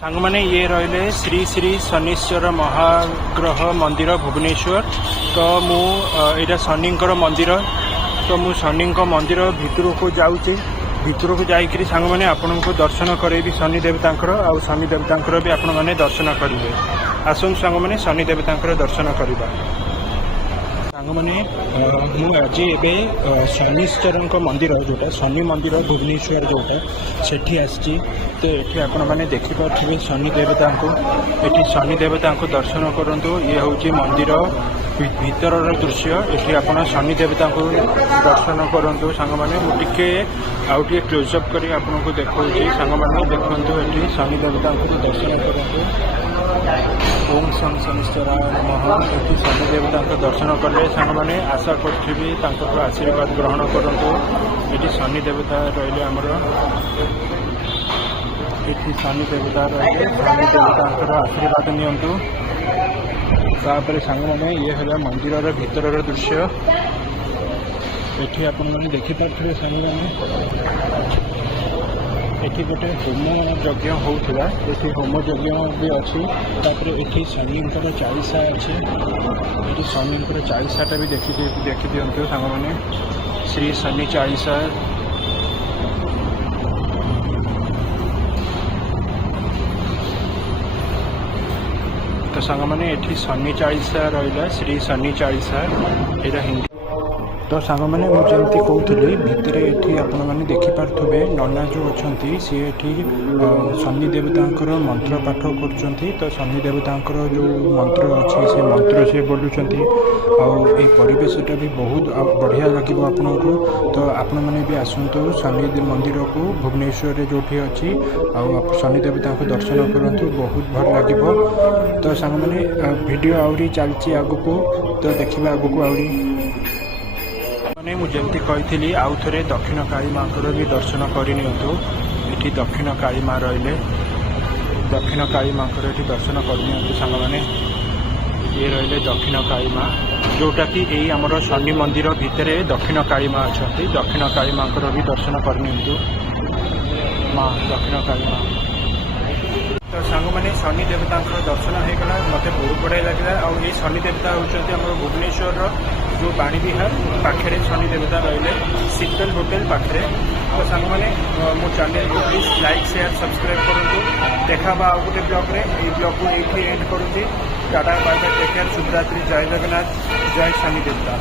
सांग मैंने ये रही श्री श्री शनीश्वर महाग्रह मंदिर भुवनेश्वर। तो मुझा शनि मंदिर तो मु शनि मंदिर भितर को जाऊँगी भितर को जाकि सांग मैंने आपण को दर्शन करेबी शनि देवता आ शनि देवता भी आपण मैंने दर्शन करेंगे। आसन सांग मैंने शनि देवता दर्शन करवा सांग मैंने मुझे एवं शनिश्वर मंदिर जोटा शनि मंदिर भुवनेश्वर जोटा सेठी आसी तो ये आपण मैंने देखिपे शनि देवता को ये शनि देवता को दर्शन करूँ। ये हूँ मंदिर भीतर दृश्य ये आप शनि देवता को दर्शन करूँ। सांग मैंने मुझे आउ टे क्लोजअप कर आपको देखा सांग मैंने देखो ये शनि देवता को दर्शन करूँ। ओम शं शनिश्चराय नमः। ये शनि देवता दर्शन कले सांग मैंने आशा करी आशीर्वाद ग्रहण करूँ। ये शनि देवता रही आमर ये शनि देवता रही शनि देवता आशीर्वाद नियंतु। तापर सांग मैंने ये है मंदिर भीतर दृश्य ये आप देखिपे सांग मैंने ये गोटे होम यज्ञ होता ये होम यज्ञ भी अच्छी। ये शनि चालीसा अच्छे ये शनि चालीसाटा भी देखी दिंतु सांग मैंने श्री शनि चालीसा। तो सांग मैंने ये शनि चालीसा रहा श्री शनि चालीसा यहाँ हिंदी। तो सांग मैंने मुझे कहती भितर ये आपण मैंने देखिपे नना जो अच्छा सी ये शनि देवता मंत्र पाठ कर। तो शनि देवता जो मंत्र अच्छी से मंत्र से बोलुंट आवेशटा भी बहुत बढ़िया लगे आपन को। तो आपण मैंने भी आसतु शनि मंदिर को भुवनेश्वर जो अच्छी शनि देवता को दर्शन करूँ बहुत भल लगे। तो सांग मैंने वीडियो आहरी चलती आगू तो देखा आगू आहरी मैंने मुझे कही आउ थे दक्षिण काली माँ भी दर्शन करनी। ये दक्षिण काली माँ रही दक्षिण काली माँ ये दर्शन करनी सांग मैंने ये रही दक्षिण काली माँ जोटा कि यही आमर शनि मंदिर भितर दक्षिण काली माँ अच्छा दक्षिण काली माँ भी दर्शन करनी माँ दक्षिण काली माँ। तो सांग मैंने शनि देवता दर्शन होगा मत बहुत बढ़िया लगे। और ये शनि देवता होती भुवनेश्वर जो बाणी विहार पाखे शनि देवता रही शीतल होटेल पाखे। तो सांग मैंने मो चैनल को प्लीज लाइक शेयर सब्सक्राइब करूँ। देखा आउ गोटे ब्लॉग ये ब्लॉग को ये एंड करुँगी। Tata bye bye take care शुभरात्रि जय जगन्नाथ जय शनि देवता।